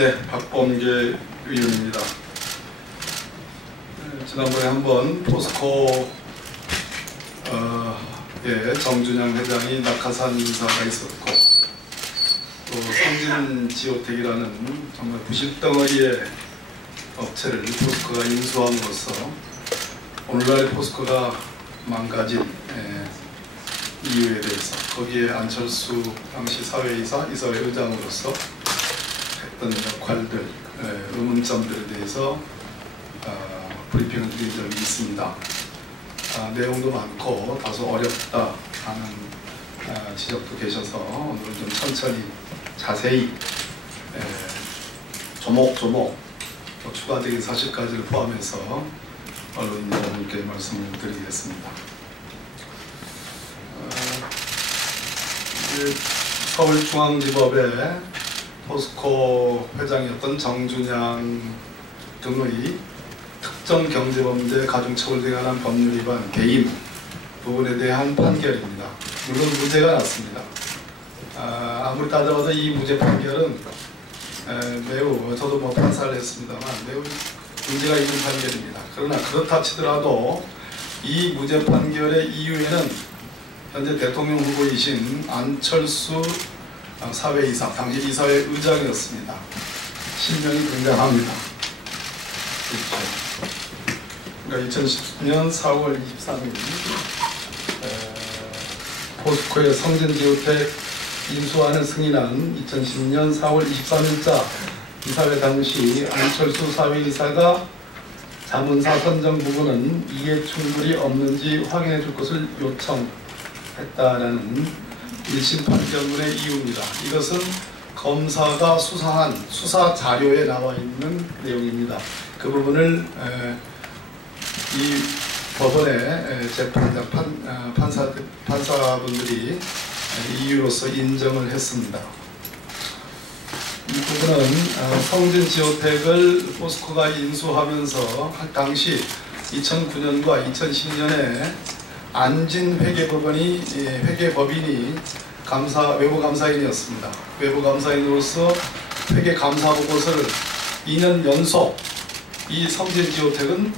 네, 박범계 의원입니다. 지난번에 한번 포스코 정준영 회장이 낙하산 인사가 있었고, 또 성진지오텍이라는 정말 부실덩어리의 업체를 포스코가 인수함으로써 오늘날의 포스코가 망가진 이유에 대해서, 거기에 안철수 당시 사회이사, 이사회 의장으로서 했던 역할들, 의문점들에 대해서 브리핑을 드린 적이 있습니다. 내용도 많고 다소 어렵다 하는 지적도 계셔서 오늘은 좀 천천히 자세히 조목조목 또 추가적인 사실까지를 포함해서 언론 여러분께 말씀을 드리겠습니다. 서울중앙지법에 포스코 회장이었던 정준영 등의 특정 경제범죄 가중처벌 등에 관한 법률 위반 개임 부분에 대한 판결입니다. 물론 무죄가 났습니다. 아무리 따져봐도 이 무죄 판결은 매우, 저도 판사를 했습니다만 매우 문제가 있는 판결입니다. 그러나 그렇다 치더라도 이 무죄 판결의 이유에는 현재 대통령 후보이신 안철수 사회이사, 당시 이사회 의장이었습니다. 신명이 등장합니다. 그러니까 2010년 4월 23일 포스코의 성진지오텍 인수안을 승인한 2010년 4월 23일자 이사회 당시 안철수 사회이사가 자문사 선정 부분은 이해 충돌이 없는지 확인해 줄 것을 요청했다라는 1심 판결문의 이유입니다. 이것은 검사가 수사한 수사 자료에 나와 있는 내용입니다. 그 부분을 이 법원의 판사분들이 이유로서 인정을 했습니다. 이 부분은 성진지오텍을 포스코가 인수하면서 당시 2009년과 2010년에 안진 회계법인이 외부 감사인이었습니다. 외부 감사인으로서 회계 감사 보고서를 2년 연속, 이 성진지오텍은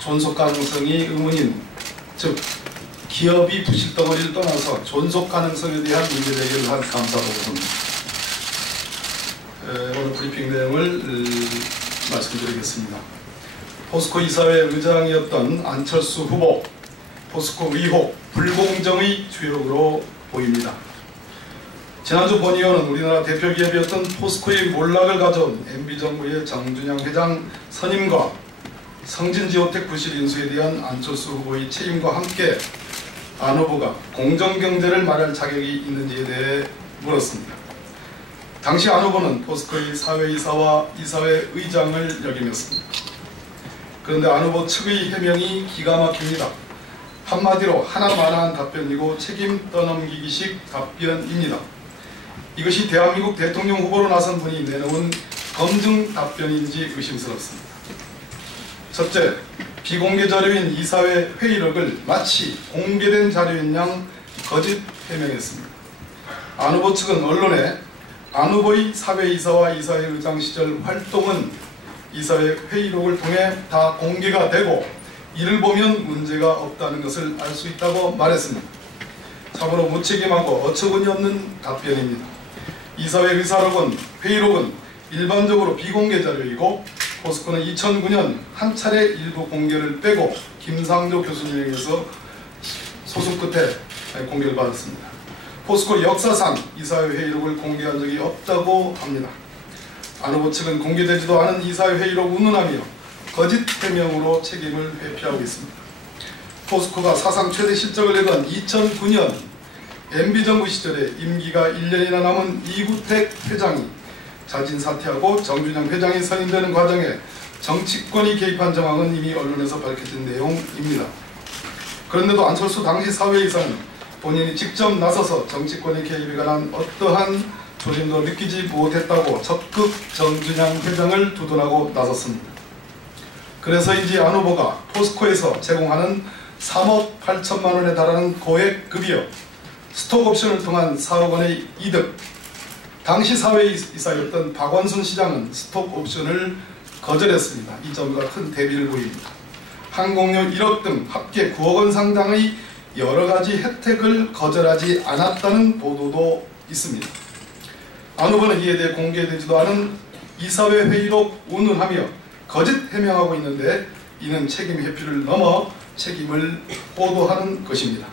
존속 가능성이 의문인, 즉 기업이 부실덩어리를 떠나서 존속 가능성에 대한 문제 제기를 한 감사 보고서입니다. 오늘 브리핑 내용을 말씀드리겠습니다. 포스코 이사회 의장이었던 안철수 후보, 포스코 의혹, 불공정의 주역으로 보입니다. 지난주 본 의원은 우리나라 대표 기업이었던 포스코의 몰락을 가져온 MB정부의 정준영 회장 선임과 성진지오텍 부실 인수에 대한 안철수 후보의 책임과 함께 안 후보가 공정경제를 말할 자격이 있는지에 대해 물었습니다. 당시 안 후보는 포스코의 사회이사와 이사회 의장을 역임했습니다. 그런데 안 후보 측의 해명이 기가 막힙니다. 한마디로 하나마나한 답변이고 책임 떠넘기기식 답변입니다. 이것이 대한민국 대통령 후보로 나선 분이 내놓은 검증 답변인지 의심스럽습니다. 첫째, 비공개 자료인 이사회 회의록을 마치 공개된 자료인 양 거짓 해명했습니다. 안 후보 측은 언론에 안 후보의 사회이사와 이사회 의장 시절 활동은 이사회 회의록을 통해 다 공개가 되고 이를 보면 문제가 없다는 것을 알 수 있다고 말했습니다. 참으로 무책임하고 어처구니 없는 답변입니다. 이사회 의사록은, 회의록은 일반적으로 비공개 자료이고 포스코는 2009년 한 차례 일부 공개를 빼고 김상조 교수님에 의해서 소송 끝에 공개를 받았습니다. 포스코 역사상 이사회 회의록을 공개한 적이 없다고 합니다. 안 후보 측은 공개되지도 않은 이사회 회의록 운운하며 거짓 해명으로 책임을 회피하고 있습니다. 포스코가 사상 최대 실적을 내던 2009년 MB정부 시절에 임기가 1년이나 남은 이구택 회장이 자진 사퇴하고 정준영 회장이 선임되는 과정에 정치권이 개입한 정황은 이미 언론에서 밝혀진 내용입니다. 그런데도 안철수 당시 사회이사는 본인이 직접 나서서 정치권의 개입에 관한 어떠한 조짐도 느끼지 못했다고 적극 정준영 회장을 두둔하고 나섰습니다. 그래서인지 안 후보가 포스코에서 제공하는 3억 8천만 원에 달하는 고액 급여, 스톡옵션을 통한 4억 원의 이득, 당시 사회이사였던 박원순 시장은 스톡 옵션을 거절했습니다. 이 점과 큰 대비를 보입니다. 항공료 1억 등 합계 9억 원 상당의 여러 가지 혜택을 거절하지 않았다는 보도도 있습니다. 안 후보는 이에 대해 공개되지도 않은 이사회 회의록 운운하며 거짓 해명하고 있는데, 이는 책임 회피를 넘어 책임을 호도하는 것입니다.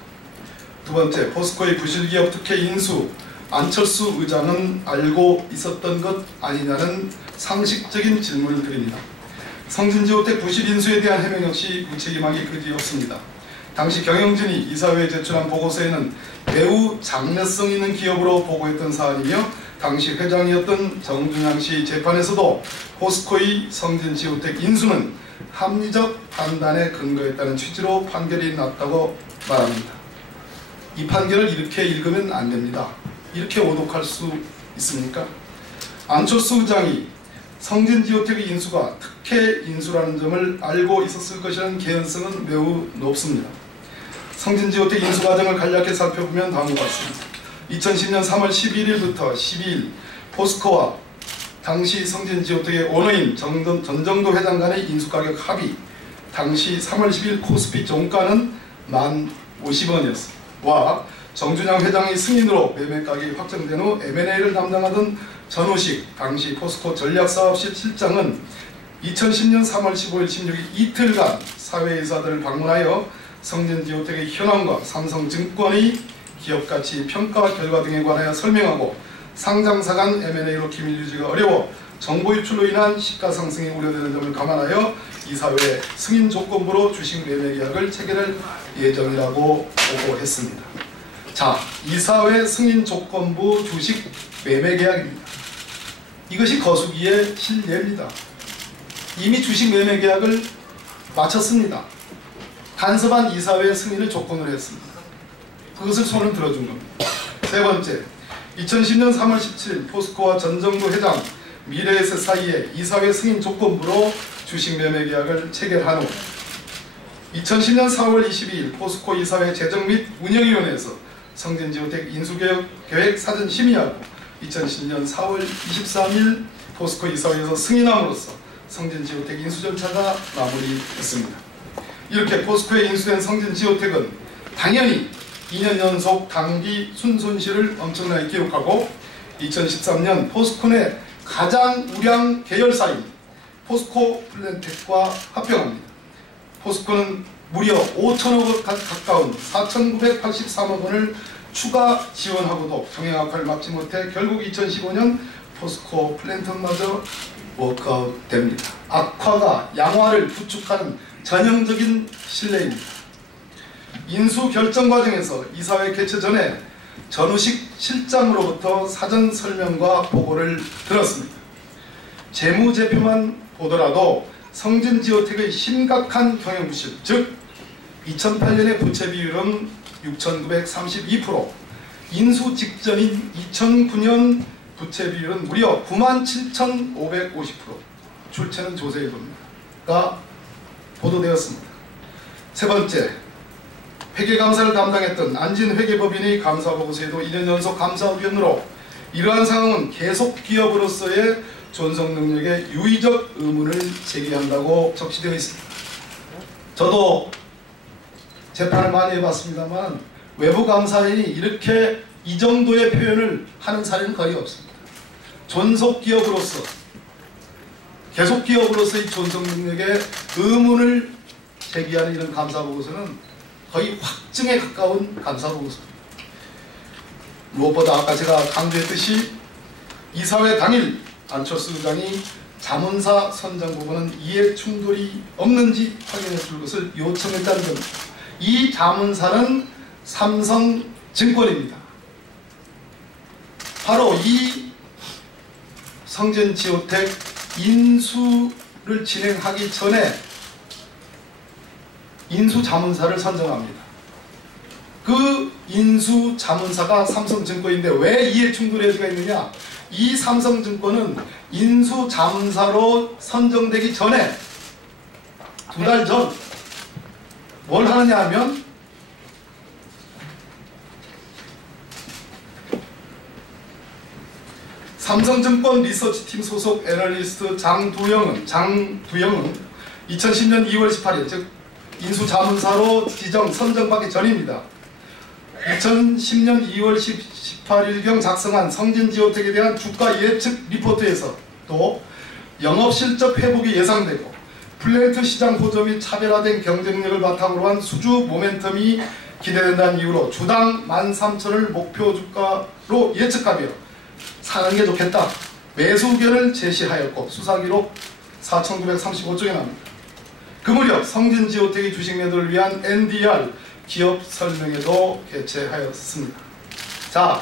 두 번째, 포스코의 부실기업 특혜 인수, 안철수 의장은 알고 있었던 것 아니냐는 상식적인 질문을 드립니다. 성진지호텔 부실 인수에 대한 해명 역시 무책임하기 그지없습니다. 당시 경영진이 이사회에 제출한 보고서에는 매우 장래성 있는 기업으로 보고했던 사안이며, 당시 회장이었던 정준양 씨 재판에서도 포스코의 성진지호텔 인수는 합리적 판단에 근거했다는 취지로 판결이 났다고 말합니다. 이 판결을 이렇게 읽으면 안 됩니다. 이렇게 오독할 수 있습니까? 안철수 의장이 성진지호텔의 인수가 특혜 인수라는 점을 알고 있었을 것이라는 개연성은 매우 높습니다. 성진지호텔 인수 과정을 간략히 살펴보면 다음과 같습니다. 2010년 3월 11일부터 12일 포스코와 당시 성진지호텔의 오너인 전정도 회장 간의 인수가격 합의, 당시 3월 10일 코스피 종가는 1050원이었습니다. 와 정준양 회장의 승인으로 매매 가격이 확정된 후 M&A를 담당하던 전우식 당시 포스코 전략사업실 실장은 2010년 3월 15일 16일 이틀간 사회이사들을 방문하여 성진지호텔의 현황과 삼성증권의 기업가치 평가 결과 등에 관하여 설명하고, 상장사 간 M&A로 기밀 유지가 어려워 정보 유출로 인한 시가 상승이 우려되는 점을 감안하여 이사회 승인 조건부로 주식 매매 계약을 체결할 예정이라고 보고했습니다. 자, 이사회 승인 조건부 주식 매매 계약입니다. 이것이 거수기의 실례입니다. 이미 주식 매매 계약을 마쳤습니다. 간섭한 이사회 승인을 조건으로 했습니다. 그것을 손을 들어준 겁니다. 세 번째, 2010년 3월 17일 포스코와 전정도 회장, 미래에셋 사이에 이사회 승인 조건부로 주식 매매 계약을 체결한 후 2010년 4월 22일 포스코 이사회 재정 및 운영위원회에서 성진지호텔 인수계획 사전 심의하고 2010년 4월 23일 포스코 이사회에서 승인함으로써 성진지호텔 인수 절차가 마무리됐습니다. 이렇게 포스코에 인수된 성진지호텔은 당연히 2년 연속 당기 순손실을 엄청나게 기록하고 2013년 포스코 내 가장 우량 계열사인 포스코 플랜텍과 합병합니다. 포스코는 무려 5천억 원 가까운 4,983억 원을 추가 지원하고도 경영 악화를 막지 못해 결국 2015년 포스코 플랜텍마저 워크아웃됩니다. 악화가 양화를 부축하는 전형적인 실례입니다. 인수 결정 과정에서 이사회 개최 전에 전우식 실장으로부터 사전 설명과 보고를 들었습니다. 재무제표만 보더라도 성진지호텔의 심각한 경영 부실, 즉 2008년의 부채 비율은 6,932%, 인수 직전인 2009년 부채 비율은 무려 97,550%, 출처는 조세일보입니다.가 보도되었습니다. 세 번째, 회계감사를 담당했던 안진 회계법인의 감사보고서에도 2년 연속 감사위원으로 이러한 상황은 계속 기업으로서의 존속 능력에 유의적 의문을 제기한다고 적시되어 있습니다. 저도 재판을 많이 해봤습니다만 외부 감사인이 이렇게 이 정도의 표현을 하는 사례는 거의 없습니다. 존속 기업으로서, 계속 기업으로서의 존속 능력에 의문을 제기하는 이런 감사보고서는 거의 확증에 가까운 감사보고서입니다. 무엇보다 아까 제가 강조했듯이 이사회 당일 안철수 의장이 자문사 선정 부분은 이해 충돌이 없는지 확인해 줄 것을 요청했다는 겁니다. 이 자문사는 삼성증권입니다. 바로 이 성진지호텔 인수를 진행하기 전에 인수자문사를 선정합니다. 그 인수자문사가 삼성증권인데 왜 이해충돌의 여지가 있느냐? 이 삼성증권은 인수자문사로 선정되기 전에 두 달 전 뭘 하느냐 하면 삼성증권 리서치팀 소속 애널리스트 장두영은 2010년 2월 18일 즉 인수자문사로 선정받기 전입니다. 2010년 2월 18일경 작성한 성진지오텍에 대한 주가 예측 리포트에서 또 영업실적 회복이 예상되고 플랜트 시장 호조 및 차별화된 경쟁력을 바탕으로 한 수주 모멘텀이 기대된다는 이유로 주당 13,000을 목표 주가로 예측하며 사는 게 좋겠다 매수 의견을 제시하였고 수사기록 4,935쪽에 나옵니다. 그 무렵 성진지오텍의 주식 매도를 위한 NDR 기업 설명회도 개최하였습니다. 자,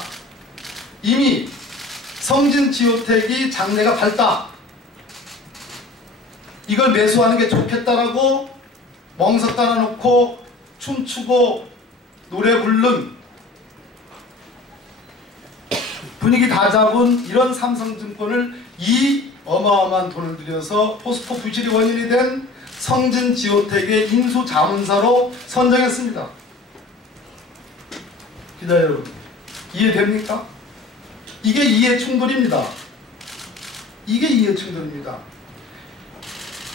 이미 성진지오텍이 장래가 밝다, 이걸 매수하는 게 좋겠다라고 멍석 깔아놓고 춤추고 노래 부른 분위기 다 잡은 이런 삼성증권을 이 어마어마한 돈을 들여서 포스코 부실이 원인이 된 성진지오텍의 인수자문사로 선정했습니다. 기자 여러분, 이해됩니까? 이게 이해충돌입니다. 이게 이해충돌입니다.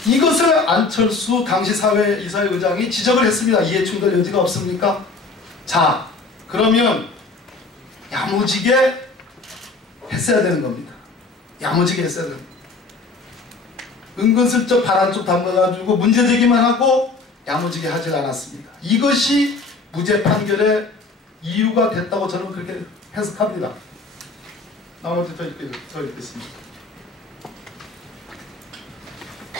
이것을 안철수 당시 사회이사회 의장이 지적을 했습니다. 이해충돌 여지가 없습니까? 자, 그러면 야무지게 했어야 되는 겁니다. 야무지게 했어야 됩니다. 은근슬쩍 반환쪽 담가가지고 문제제기만 하고 야무지게 하지 않았습니다. 이것이 무죄 판결의 이유가 됐다고 저는 그렇게 해석합니다. 나머지 더 읽겠습니다.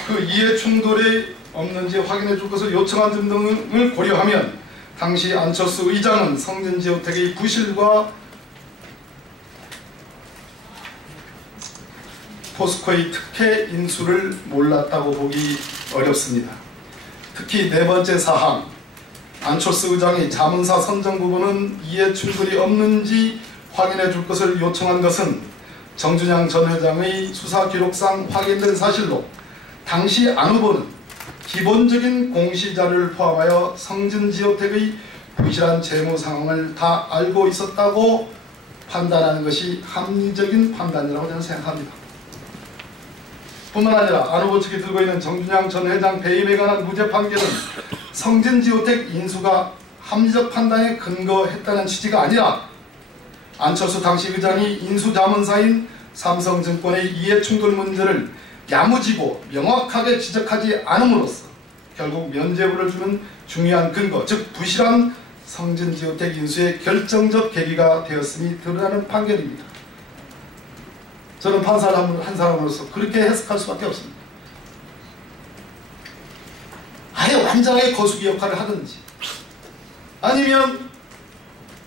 그 이해충돌이 없는지 확인해 줄 것을 요청한 점 등을 고려하면 당시 안철수 의장은 성진지오텍의 부실과 포스코의 특혜 인수를 몰랐다고 보기 어렵습니다. 특히 네 번째 사항, 안철수 의장이 자문사 선정 부분은 이해충돌이 없는지 확인해 줄 것을 요청한 것은 정준양 전 회장의 수사 기록상 확인된 사실로 당시 안 후보는 기본적인 공시자료를 포함하여 성진지오텍의 부실한 재무 상황을 다 알고 있었다고 판단하는 것이 합리적인 판단이라고 저는 생각합니다. 뿐만 아니라 안 후보 측이 들고 있는 정준양 전 회장 배임에 관한 무죄 판결은 성진지오텍 인수가 합리적 판단에 근거했다는 취지가 아니라 안철수 당시 의장이 인수자문사인 삼성증권의 이해충돌 문제를 야무지고 명확하게 지적하지 않음으로써 결국 면죄부를 주는 중요한 근거, 즉 부실한 성진지오텍 인수의 결정적 계기가 되었음이 드러나는 판결입니다. 저는 판사를 한 사람으로서 그렇게 해석할 수밖에 없습니다. 아예 완전하게 거수기 역할을 하든지 아니면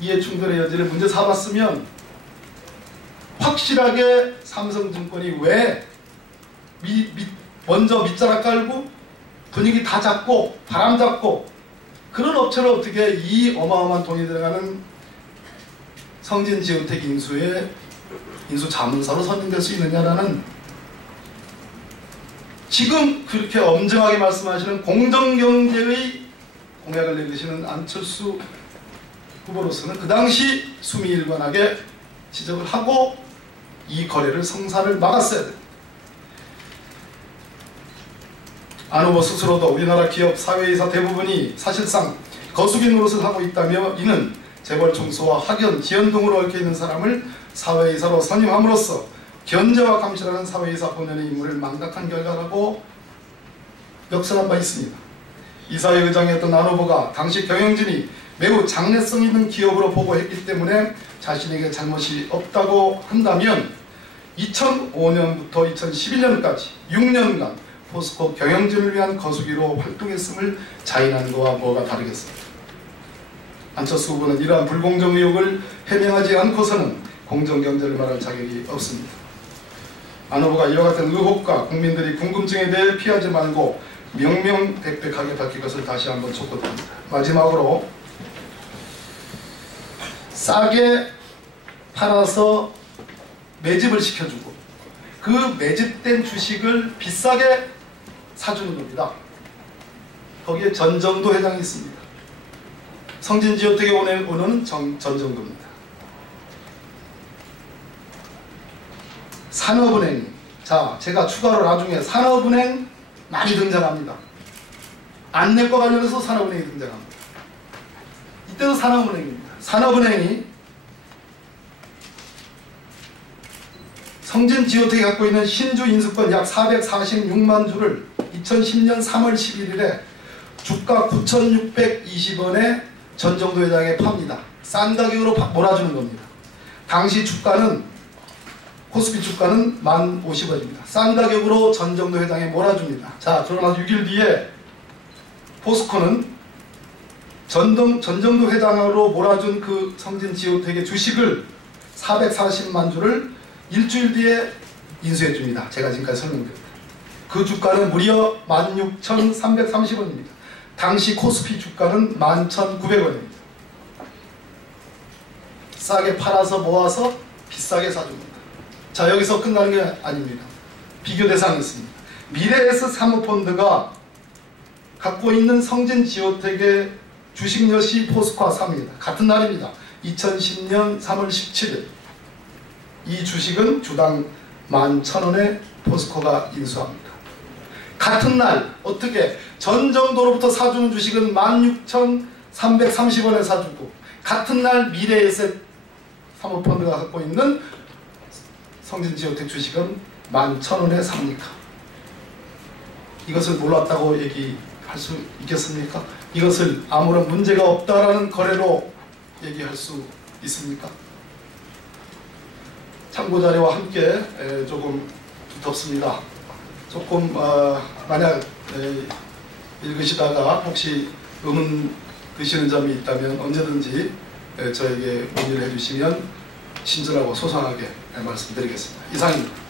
이해충돌의 여지를 문제 삼았으면 확실하게 삼성증권이 왜 먼저 밑자락 깔고 분위기 다 잡고 바람 잡고 그런 업체를 어떻게 이 어마어마한 돈이 들어가는 성진지오텍 인수의 인수자문사로 선정될 수 있느냐라는, 지금 그렇게 엄정하게 말씀하시는 공정경제의 공약을 내리시는 안철수 후보로서는 그 당시 수미일관하게 지적을 하고 이 거래를 성사를 막았어야 됩니다. 안 후보 스스로도 우리나라 기업 사회이사 대부분이 사실상 거수기 노릇을 하고 있다며 이는 재벌 총수와 학연, 지연 등으로 얽혀있는 사람을 사회이사로 선임함으로써 견제와 감시라는 사회이사 본연의 임무를 망각한 결과라고 역설한 바 있습니다. 이사회 의장이었던 안 후보가 당시 경영진이 매우 장래성 있는 기업으로 보고했기 때문에 자신에게 잘못이 없다고 한다면 2005년부터 2011년까지 6년간 포스코 경영진을 위한 거수기로 활동했음을 자인한 거와 뭐가 다르겠습니까? 안철수 후보는 이러한 불공정 의혹을 해명하지 않고서는 공정경제를 말할 자격이 없습니다. 안 후보가 이와 같은 의혹과 국민들이 궁금증에 대해 피하지 말고 명명백백하게 밝힐 것을 다시 한번 촉구드립니다. 마지막으로 싸게 팔아서 매집을 시켜주고 그 매집된 주식을 비싸게 사주는 겁니다. 거기에 전정도 회장이 있습니다. 성진지오텍의 오너는 전정도입니다. 산업은행. 자, 제가 추가로 나중에 산업은행 많이 등장합니다. 안내과 관련해서 산업은행이 등장합니다. 이때도 산업은행입니다. 산업은행이 성진지오텍이 갖고 있는 신주 인수권 약 446만 주를 2010년 3월 11일에 주가 9,620원에 전정도 회장에 팝니다. 싼 가격으로 몰아주는 겁니다. 당시 주가는 코스피 주가는 1050원입니다. 싼 가격으로 전정도 회장에 몰아줍니다. 자, 그러나 6일 뒤에 포스코는 전정도 회장으로 몰아준 그 성진지오텍의 주식을 440만 주를 일주일 뒤에 인수해줍니다. 제가 지금까지 설명드렸습니다. 그 주가는 무려 16,330원입니다. 당시 코스피 주가는 11,900원입니다. 싸게 팔아서 모아서 비싸게 사줍니다. 자, 여기서 끝나는 게 아닙니다. 비교 대상이 있습니다. 미래에셋 사모펀드가 갖고 있는 성진지오텍의 주식 역시 포스코와 삽니다. 같은 날입니다. 2010년 3월 17일. 이 주식은 주당 11,000원에 포스코가 인수합니다. 같은 날 어떻게 전정도로부터 사주는 주식은 16,330원에 사주고 같은 날 미래에셋 사모펀드가 갖고 있는 성진지오텍 주식은 11,000원에 삽니까? 이것을 몰랐다고 얘기할 수 있겠습니까? 이것을 아무런 문제가 없다라는 거래로 얘기할 수 있습니까? 참고자료와 함께 조금 두텁습니다. 조금 만약 읽으시다가 혹시 의문 드시는 점이 있다면 언제든지 저에게 문의를 해주시면 친절하고 소상하게 말씀드리겠습니다. 이상입니다.